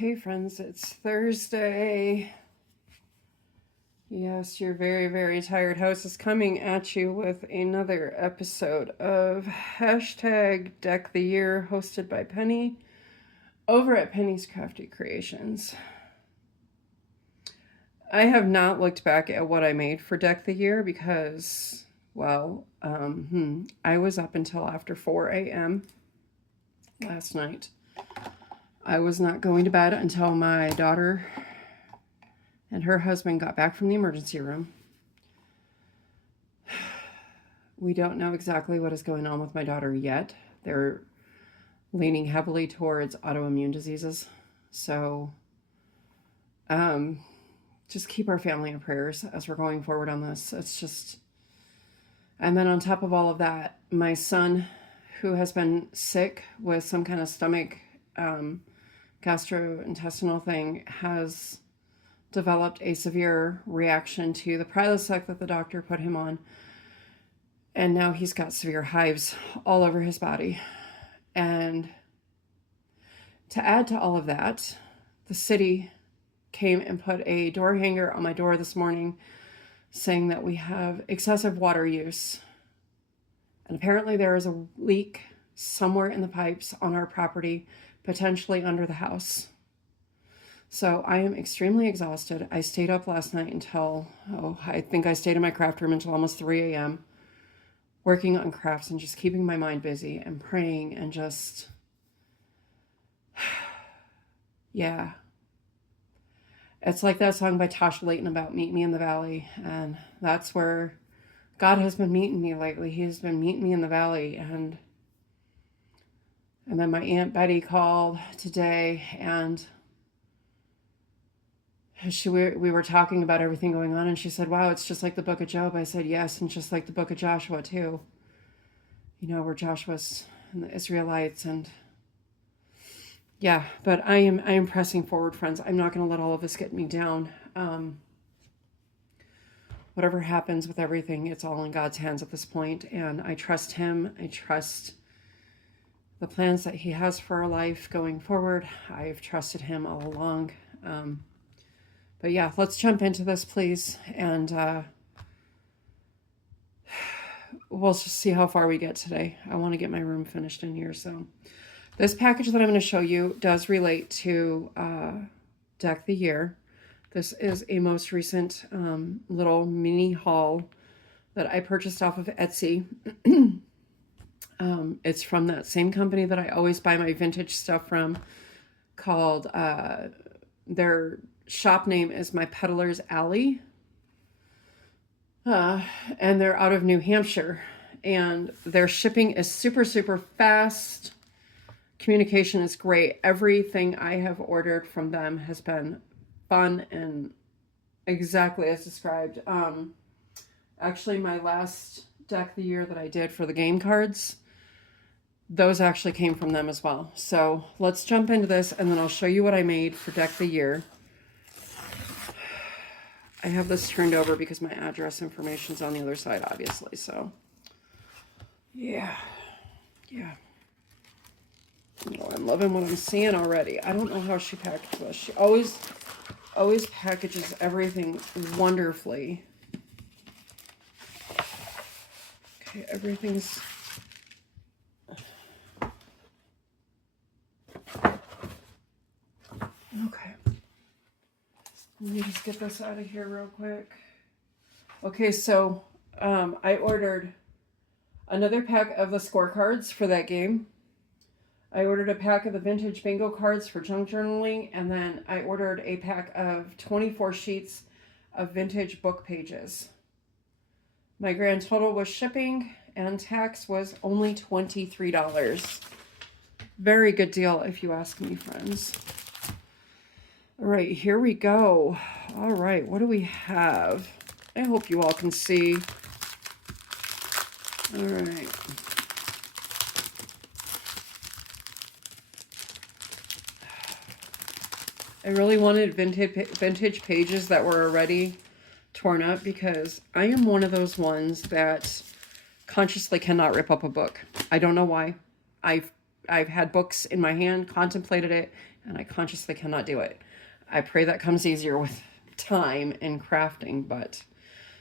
Hey friends, it's Thursday. Yes, your very, very tired host is coming at you with another episode of hashtag Deck the Year, hosted by Penny over at Penny's Crafty Creations. I have not looked back at what I made for Deck the Year because, well, I was up until after 4 a.m. last night. I was not going to bed until my daughter and her husband got back from the emergency room. We don't know exactly what is going on with my daughter yet. They're leaning heavily towards autoimmune diseases. So just keep our family in prayers as we're going forward on this. It's just... And then on top of all of that, my son, who has been sick with some kind of stomach gastrointestinal thing, has developed a severe reaction to the Prilosec that the doctor put him on. And now he's got severe hives all over his body. And to add to all of that, the city came and put a door hanger on my door this morning saying that we have excessive water use. And apparently there is a leak somewhere in the pipes on our property, potentially under the house. So I am extremely exhausted. I stayed up last night until, I think I stayed in my craft room until almost 3 a.m. working on crafts and just keeping my mind busy and praying and just, yeah. It's like that song by Tasha Layton about Meet Me in the Valley. And that's where God has been meeting me lately. He has been meeting me in the valley. And then my Aunt Betty called today and we were talking about everything going on, and she said, wow, it's just like the book of Job. I said, yes, and just like the book of Joshua too. You know, where Joshua's and the Israelites, and yeah, but I am pressing forward, friends. I'm not going to let all of this get me down. Whatever happens with everything, it's all in God's hands at this point, and I trust him. I trust the plans that he has for our life going forward. I've trusted him all along. But yeah, let's jump into this, please. And we'll just see how far we get today. I want to get my room finished in here. So this package that I'm going to show you does relate to Deck the Year. This is a most recent little mini haul that I purchased off of Etsy. It's from that same company that I always buy my vintage stuff from, called their shop name is My Peddler's Alley. And they're out of New Hampshire. And their shipping is super, super fast. Communication is great. Everything I have ordered from them has been fun and exactly as described. Actually, my last Deck the Year that I did for the game cards, those actually came from them as well. So let's jump into this, and then I'll show you what I made for Deck the Year. I have this turned over because my address information is on the other side, obviously. So, yeah. Oh, I'm loving what I'm seeing already. I don't know how she packaged this. She always packages everything wonderfully. Okay, everything's... Okay. Let me just get this out of here real quick. Okay, so I ordered another pack of the scorecards for that game. I ordered a pack of the vintage bingo cards for junk journaling, and then I ordered a pack of 24 sheets of vintage book pages. My grand total with shipping and tax was only $23. Very good deal, if you ask me, friends. All right, here we go. All right, what do we have? I hope you all can see. All right. I really wanted vintage pages that were already torn up because I am one of those ones that consciously cannot rip up a book. I don't know why. I've had books in my hand, contemplated it, and I consciously cannot do it. I pray that comes easier with time and crafting, but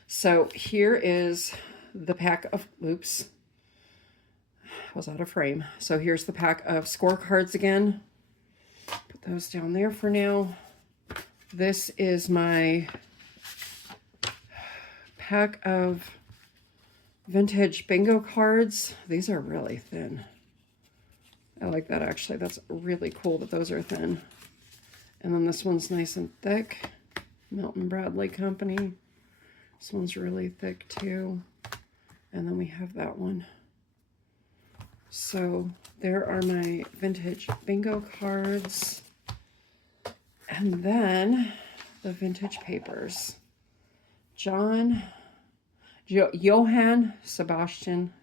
so here is the pack of, oops, I was out of frame. So here's the pack of scorecards again. Put those down there for now. This is my pack of vintage bingo cards. These are really thin. I like that actually. That's really cool that those are thin. And then this one's nice and thick. Milton Bradley Company. This one's really thick too. And then we have that one. So there are my vintage bingo cards. And then the vintage papers. Johann Sebastian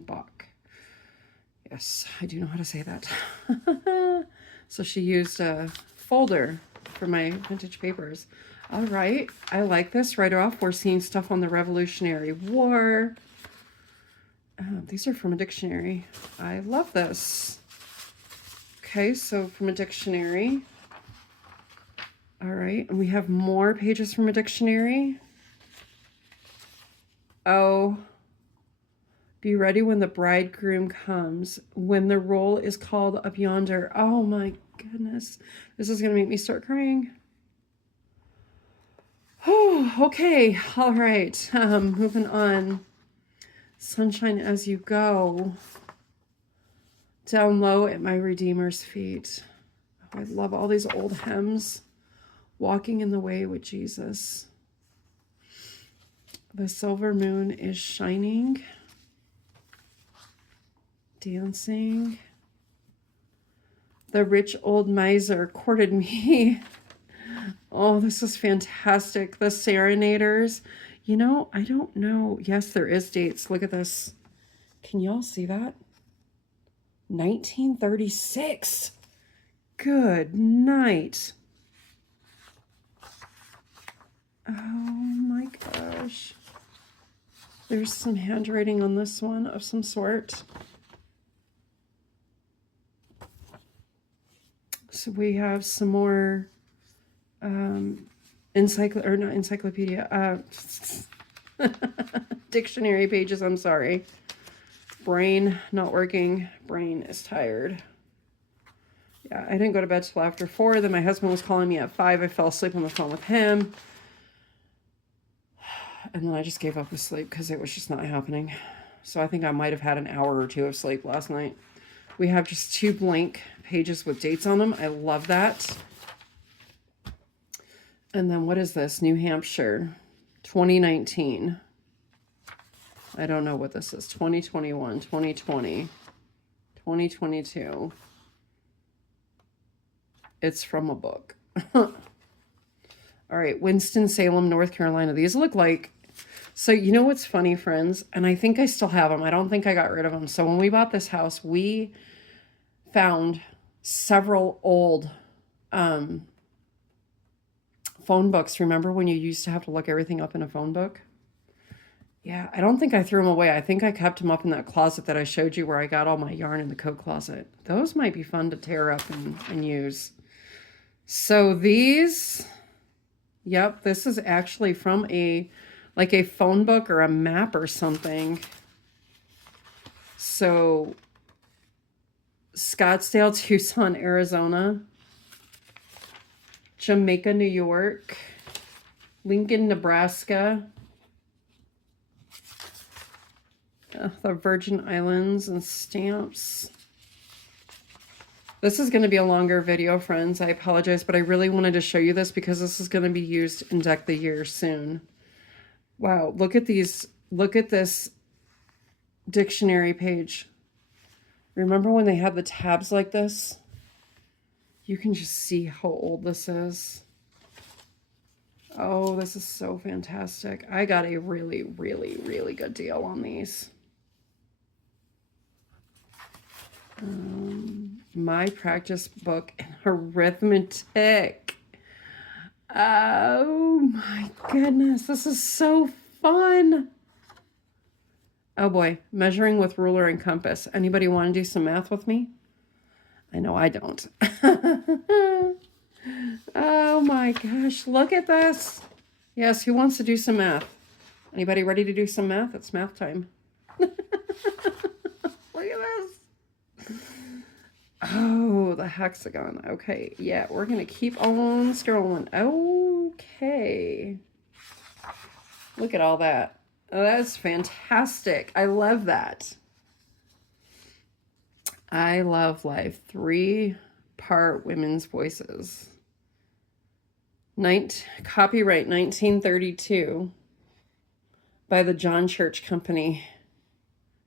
Bach. Yes, I do know how to say that. So she used a folder for my vintage papers. All right, I like this. Right off, we're seeing stuff on the Revolutionary War. These are from a dictionary. I love this. Okay, so from a dictionary. All right, and we have more pages from a dictionary. Oh, be ready when the bridegroom comes, when the roll is called up yonder. Oh my goodness, this is gonna make me start crying. Oh, okay, all right, moving on. Sunshine as you go. Down low at my Redeemer's feet. Oh, I love all these old hymns. Walking in the way with Jesus. The silver moon is shining. Dancing. The rich old miser courted me. Oh, this is fantastic. The Serenaders. You know, I don't know. Yes, there is dates. Look at this. Can y'all see that? 1936. Good night. Oh my gosh. There's some handwriting on this one of some sort. So we have some more dictionary pages, I'm sorry. Brain not working. Brain is tired. Yeah, I didn't go to bed till after 4. Then my husband was calling me at 5. I fell asleep on the phone with him. And then I just gave up with sleep because it was just not happening. So I think I might have had an hour or 2 of sleep last night. We have just 2 blank pages with dates on them. I love that. And then what is this? New Hampshire, 2019. I don't know what this is. 2021, 2020, 2022. It's from a book. All right, Winston-Salem, North Carolina. These look like, so you know what's funny, friends? And I think I still have them. I don't think I got rid of them. So when we bought this house, we found several old phone books. Remember when you used to have to look everything up in a phone book? Yeah, I don't think I threw them away. I think I kept them up in that closet that I showed you where I got all my yarn in the coat closet. Those might be fun to tear up and use. So these, yep, this is actually from like a phone book or a map or something. So Scottsdale, Tucson, Arizona, Jamaica, New York, Lincoln, Nebraska, the Virgin Islands and stamps. This is going to be a longer video, friends. I apologize, but I really wanted to show you this because this is going to be used in Deck the Year soon. Wow, look at these. Look at this dictionary page. Remember when they had the tabs like this? You can just see how old this is. Oh, this is so fantastic. I got a really, really, really good deal on these. My practice book in arithmetic. Oh my goodness, this is so fun. Oh boy, measuring with ruler and compass. Anybody want to do some math with me? I know I don't. Oh my gosh, look at this. Yes, who wants to do some math? Anybody ready to do some math? It's math time. Look at this. Oh, the hexagon. Okay, yeah, we're going to keep on scrolling. Okay. Look at all that. Oh, that's fantastic. I love that. I love life. 3-part women's voices. Copyright 1932 by the John Church Company.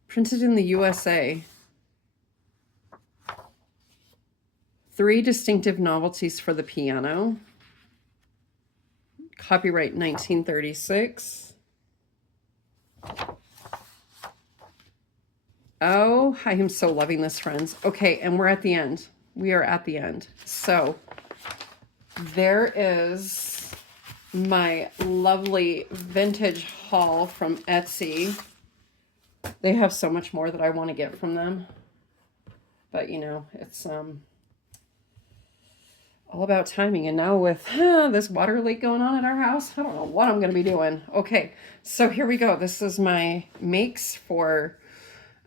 Printed in the USA. 3 distinctive novelties for the piano. Copyright 1936. Oh, I am so loving this, friends. Okay, and we're at the end. We are at the end. So there is my lovely vintage haul from Etsy. They have so much more that I want to get from them. But, you know, it's all about timing. And now with this water leak going on at our house, I don't know what I'm going to be doing. Okay, so here we go. This is my makes for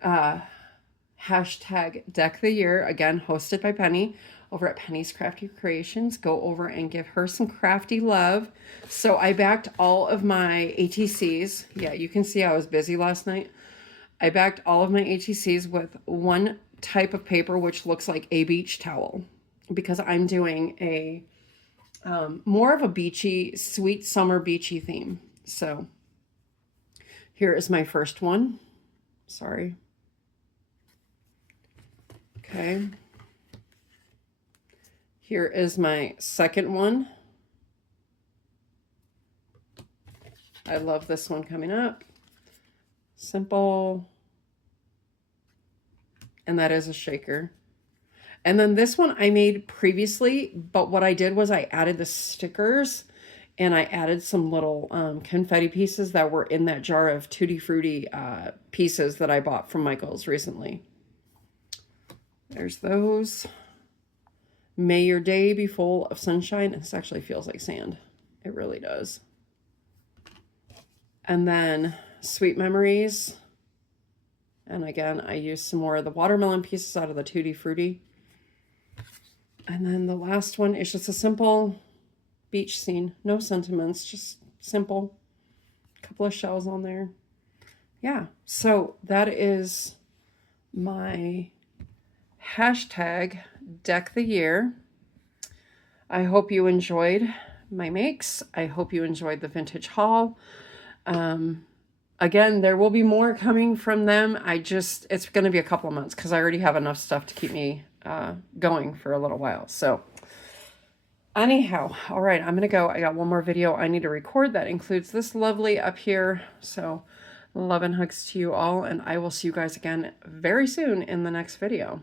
hashtag Deck of the Year. Again, hosted by Penny over at Penny's Crafty Creations. Go over and give her some crafty love. So I backed all of my ATCs. Yeah, you can see I was busy last night. I backed all of my ATCs with one type of paper, which looks like a beach towel, because I'm doing a more of a beachy, sweet summer beachy theme. So here is my first one. Sorry. Okay. Here is my second one. I love this one coming up. Simple. And that is a shaker. And then this one I made previously, but what I did was I added the stickers and I added some little confetti pieces that were in that jar of Tutti Frutti pieces that I bought from Michael's recently. There's those. May your day be full of sunshine. This actually feels like sand. It really does. And then sweet memories. And again, I used some more of the watermelon pieces out of the Tutti Frutti. And then the last one is just a simple beach scene. No sentiments, just simple. A couple of shells on there. Yeah, so that is my hashtag Deck the Year. I hope you enjoyed my makes. I hope you enjoyed the vintage haul. Again, there will be more coming from them. It's going to be a couple of months because I already have enough stuff to keep me going for a little while. So anyhow, all right, I'm going to go. I got one more video I need to record that includes this lovely up here. So love and hugs to you all, and I will see you guys again very soon in the next video.